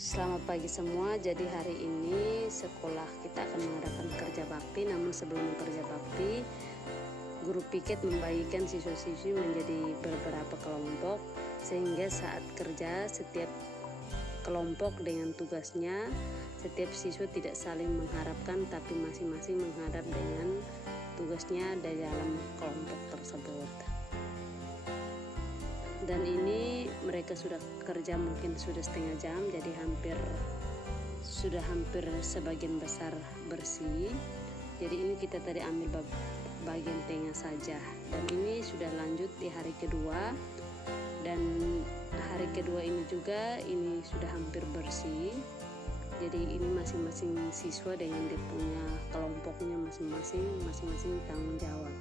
Selamat pagi semua. Jadi hari ini sekolah kita akan mengadakan kerja bakti. Namun sebelum kerja bakti, guru piket membagikan siswa-siswi menjadi beberapa kelompok, sehingga saat kerja setiap kelompok dengan tugasnya. Setiap siswa tidak saling mengharapkan, tapi masing-masing menghadap dengan tugasnya di dalam kelompok tersebut. Dan ini mereka sudah kerja mungkin sudah setengah jam, jadi sudah hampir sebagian besar bersih. Jadi ini kita tadi ambil bagian tengah saja, dan ini sudah lanjut di hari kedua, dan hari kedua ini juga ini sudah hampir bersih. Jadi ini masing-masing siswa dengan dia punya kelompoknya masing-masing tanggung jawab.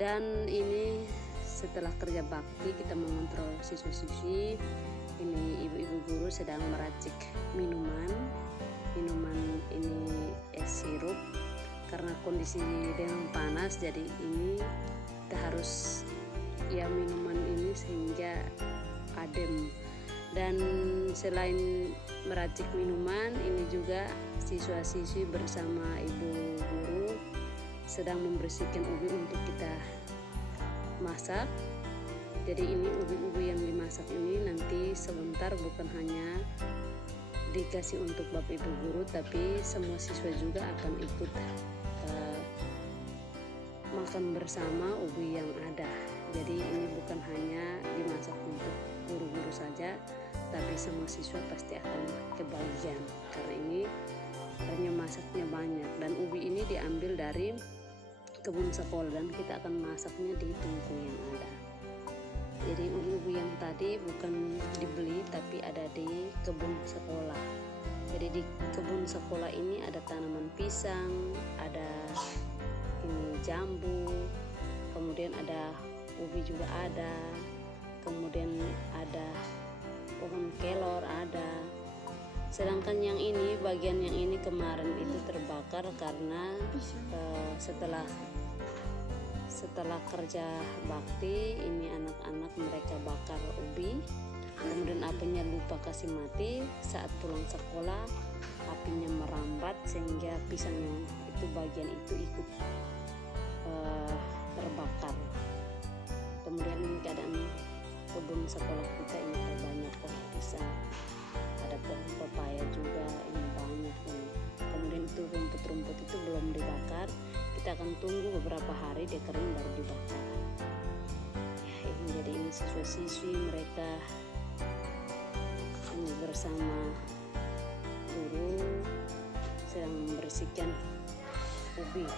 Dan ini setelah kerja bakti kita mengontrol siswa-siswi. Ini ibu-ibu guru sedang meracik minuman ini es sirup, karena kondisi dengan panas, jadi ini kita harus minuman ini sehingga adem. Dan selain meracik minuman, ini juga siswa-siswi bersama ibu guru sedang membersihkan ubi untuk kita masak. Jadi ini ubi-ubi yang dimasak ini nanti sebentar bukan hanya dikasih untuk bapak ibu guru, tapi semua siswa juga akan ikut makan bersama ubi yang ada. Jadi ini bukan hanya dimasak untuk guru-guru saja, tapi semua siswa pasti akan kebagian, karena ini hanya masaknya banyak. Dan ubi ini diambil dari kebun sekolah, dan kita akan masaknya di tungku yang ada. Jadi ubi-ubi yang tadi bukan dibeli, tapi ada di kebun sekolah. Jadi di kebun sekolah ini ada tanaman pisang, ada ini jambu, kemudian ada ubi juga ada, kemudian ada pohon kelor ada. Sedangkan yang ini, bagian yang ini kemarin itu terbakar karena setelah kerja bakti ini anak-anak mereka bakar ubi, kemudian apinya lupa kasih mati. Saat pulang sekolah apinya merambat sehingga pisang yang itu bagian itu ikut terbakar. Kemudian ini keadaan kebun sekolah kita ini ada banyak pohon pisang, ada pohon pepaya juga, ini banyak ini. Kemudian itu rumput-rumput itu belum dibakar, kita akan tunggu beberapa hari dia kering baru dibakar. Jadi ini siswa-siswi mereka ini bersama guru sedang membersihkan ubi.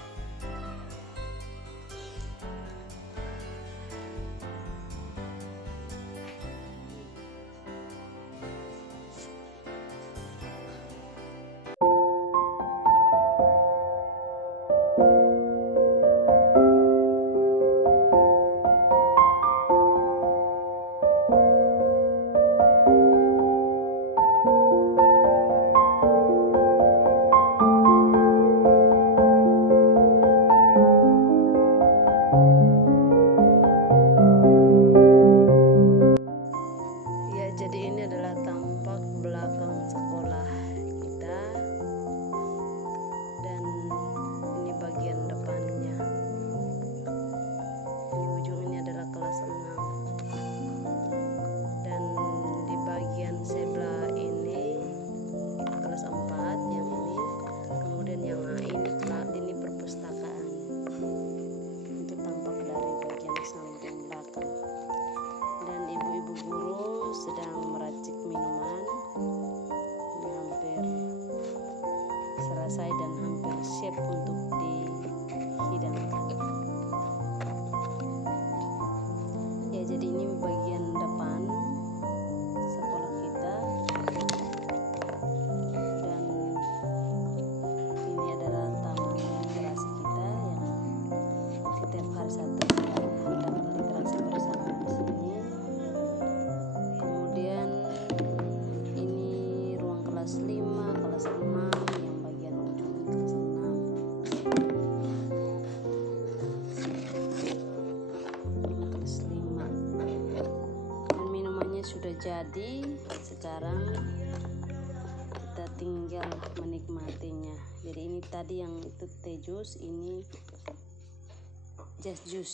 Jadi ini adalah tampak belakang sekolah kita, dan ini bagian depannya. Ini ujung ini adalah kelas 6, dan di bagian sebelah ini itu kelas 4 yang ini, kemudian yang ini perpustakaan. Itu tampak dari bagian samping belakang. Dan ibu-ibu guru sedang meracik minuman. Ini hampir selesai dan hampir siap untuk dihidangkan. Ya, jadi ini bagian depan sekolah kita, dan ini adalah taman literasi kita yang setiap hari Sabtu dapat literasi bersama di sini. Kemudian ini ruang kelas 5, kelas 6, yang bagian ujung kelas 6. Ini kelas 5. Dan minumannya sudah jadi sekarang. tinggal menikmatinya. Jadi ini tadi yang itu teh jus, ini jus.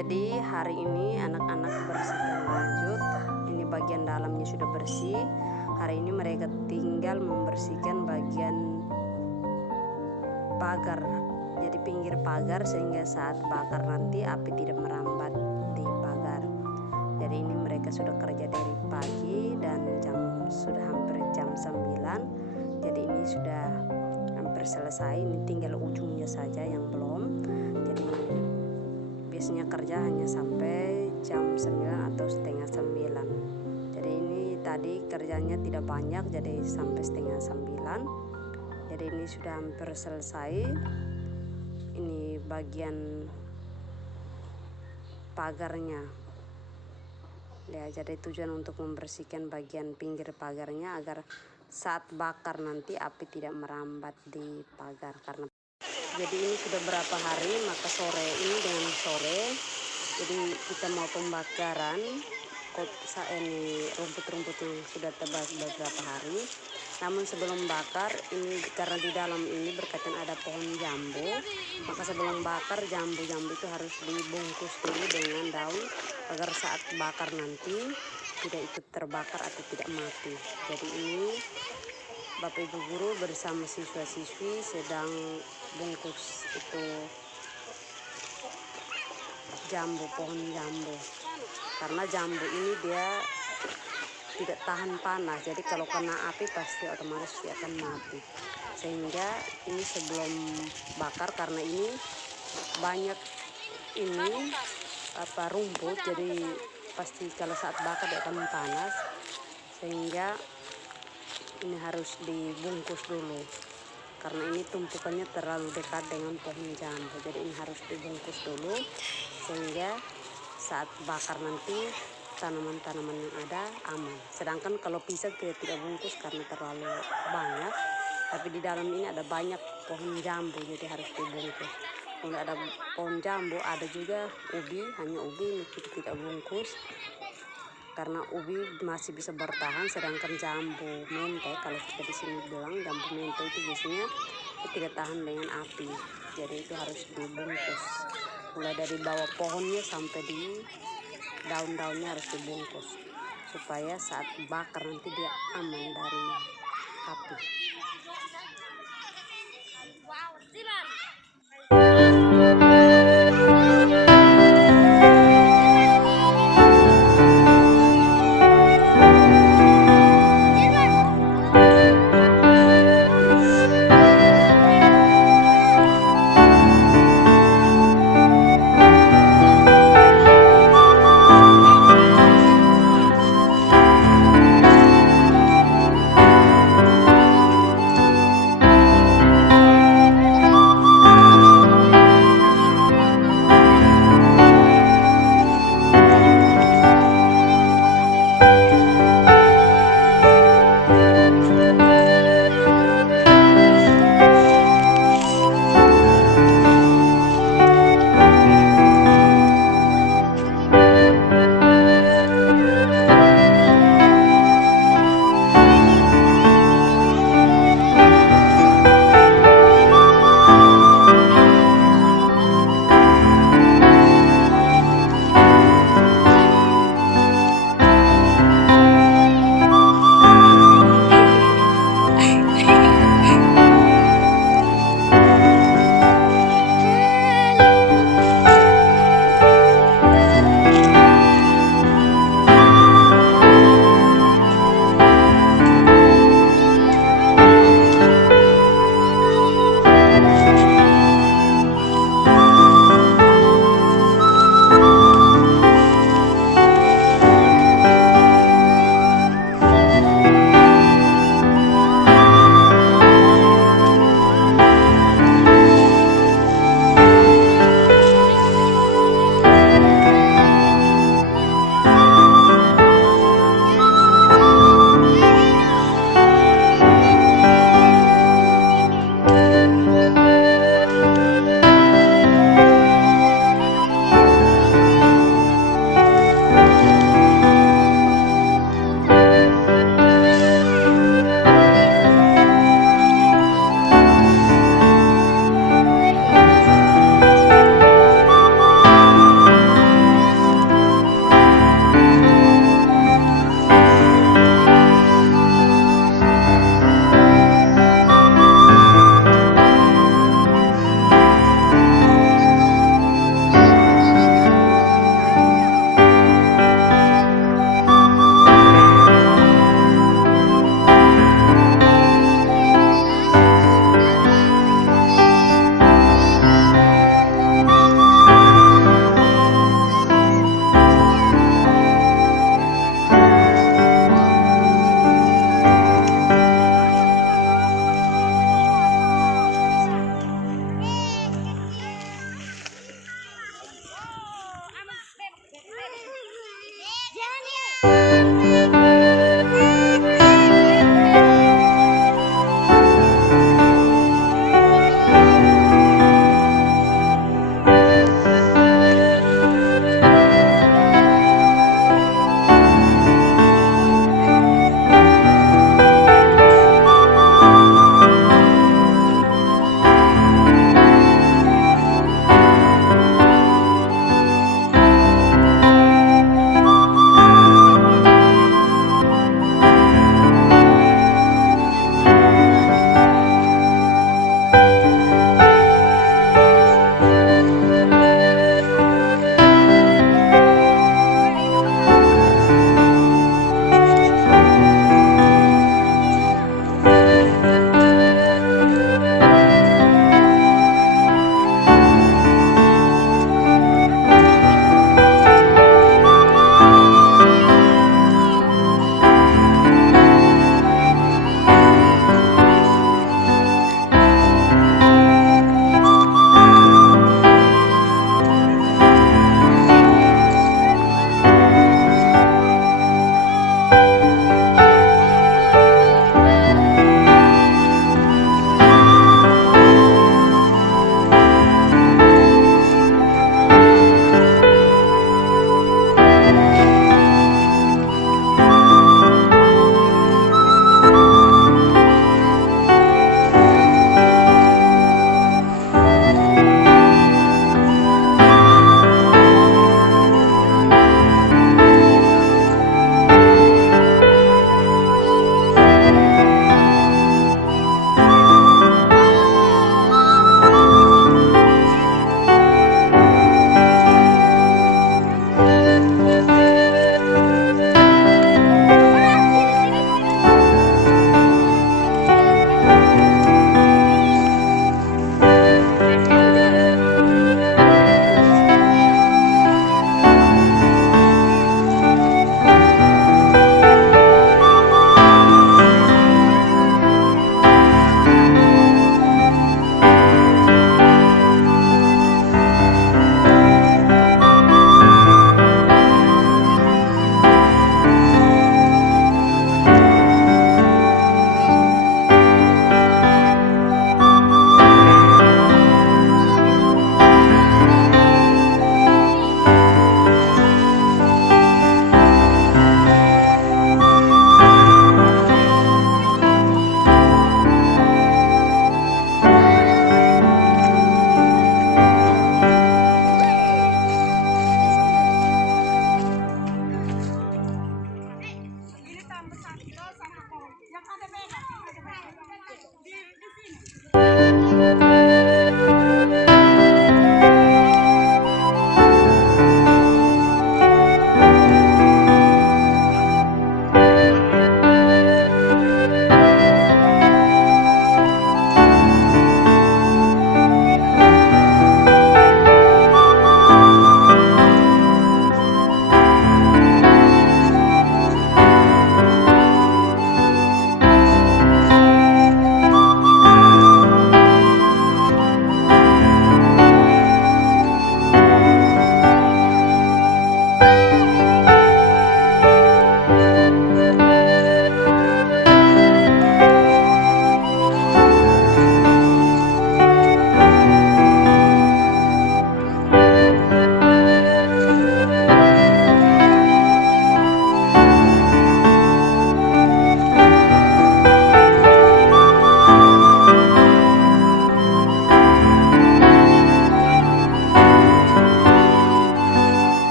Jadi hari ini anak-anak bersihkan lanjut. Ini bagian dalamnya sudah bersih. Hari ini mereka tinggal membersihkan bagian pagar. Jadi pinggir pagar sehingga saat bakar nanti api tidak merambat di pagar. Jadi ini mereka sudah kerja dari pagi dan sudah hampir jam 9. Jadi ini sudah hampir selesai. Ini tinggal ujungnya saja yang belum. Jadi biasanya kerja hanya sampai jam 9 atau setengah 9. Jadi ini tadi kerjanya tidak banyak, jadi sampai setengah 9. Jadi ini sudah hampir selesai. Ini bagian pagarnya ya, jadi tujuan untuk membersihkan bagian pinggir pagarnya agar saat bakar nanti api tidak merambat di pagar. Karena jadi ini sudah berapa hari, maka sore ini dengan sore jadi kita mau pembakaran ini rumput-rumput yang sudah tebas beberapa hari. Namun sebelum bakar ini, karena di dalam ini berkaitan ada pohon jambu, maka sebelum bakar jambu-jambu itu harus dibungkus dulu dengan daun agar saat bakar nanti tidak ikut terbakar atau tidak mati. Jadi ini Bapak Ibu guru bersama siswa-siswi sedang bungkus itu jambu, pohon jambu. Karena jambu ini dia tidak tahan panas, jadi kalau kena api pasti otomatis dia akan mati. Sehingga ini sebelum bakar, karena ini banyak ini rumput, jadi pasti kalau saat bakar dia akan panas, sehingga ini harus dibungkus dulu. karena ini tumpukannya terlalu dekat dengan pohon jambu. Jadi ini harus dibungkus dulu sehingga saat bakar nanti tanaman-tanaman yang ada aman. Sedangkan kalau pisang tidak bungkus karena terlalu banyak, tapi di dalam ini ada banyak pohon jambu, jadi harus dibungkus. Kalau ada pohon jambu, ada juga ubi, hanya ubi ini kita tidak bungkus karena ubi masih bisa bertahan, sedangkan jambu mente, kalau kita di sini bilang jambu mente itu biasanya itu tidak tahan dengan api, jadi itu harus dibungkus. Mulai dari bawah pohonnya sampai di daun-daunnya harus dibungkus supaya saat bakar nanti dia aman dari api.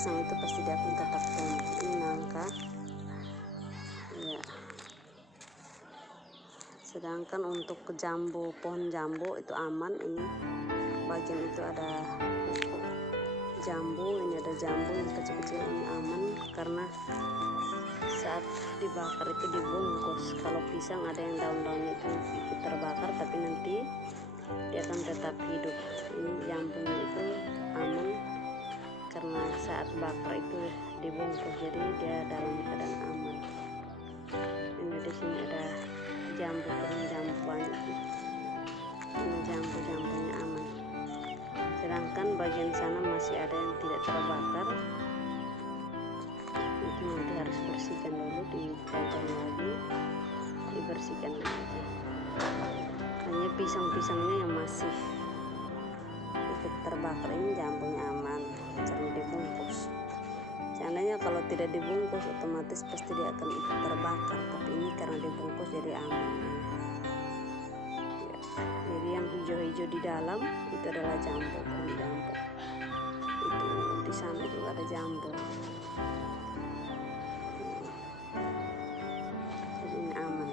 pisang itu pasti dia akan tetap tumbuh. Ini nangka ya. Sedangkan untuk jambu, pohon jambu itu aman. Ini bagian itu ada jambu, ini ada jambu yang kecil-kecil, ini aman karena saat dibakar itu dibungkus. Kalau pisang ada yang daun-daunnya itu ikut terbakar, tapi nanti dia akan tetap hidup. Ini jambunya itu aman karena saat bakar itu dibungkus, jadi dia dalam keadaan aman. Ini di sini ada jambu, pohon jambu banyak. Ini jambunya aman. Sedangkan bagian sana masih ada yang tidak terbakar. Itu nanti harus bersihkan dulu, dipotong lagi, dibersihkan lagi. Hanya pisang-pisangnya yang masih ikut terbakar. Ini jambunya aman karena dibungkus. Seandainya kalau tidak dibungkus otomatis pasti dia akan ikut terbakar, tapi ini karena dibungkus jadi aman. Jadi yang hijau-hijau di dalam itu adalah jambu, pohon jambu. Itu di sana juga ada jambu. Jadi ini aman.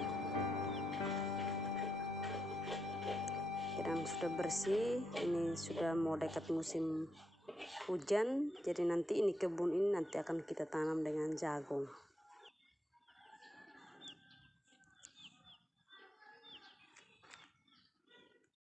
Yang sudah bersih, ini sudah mau dekat musim hujan. Jadi nanti ini kebun ini nanti akan kita tanam dengan jagung.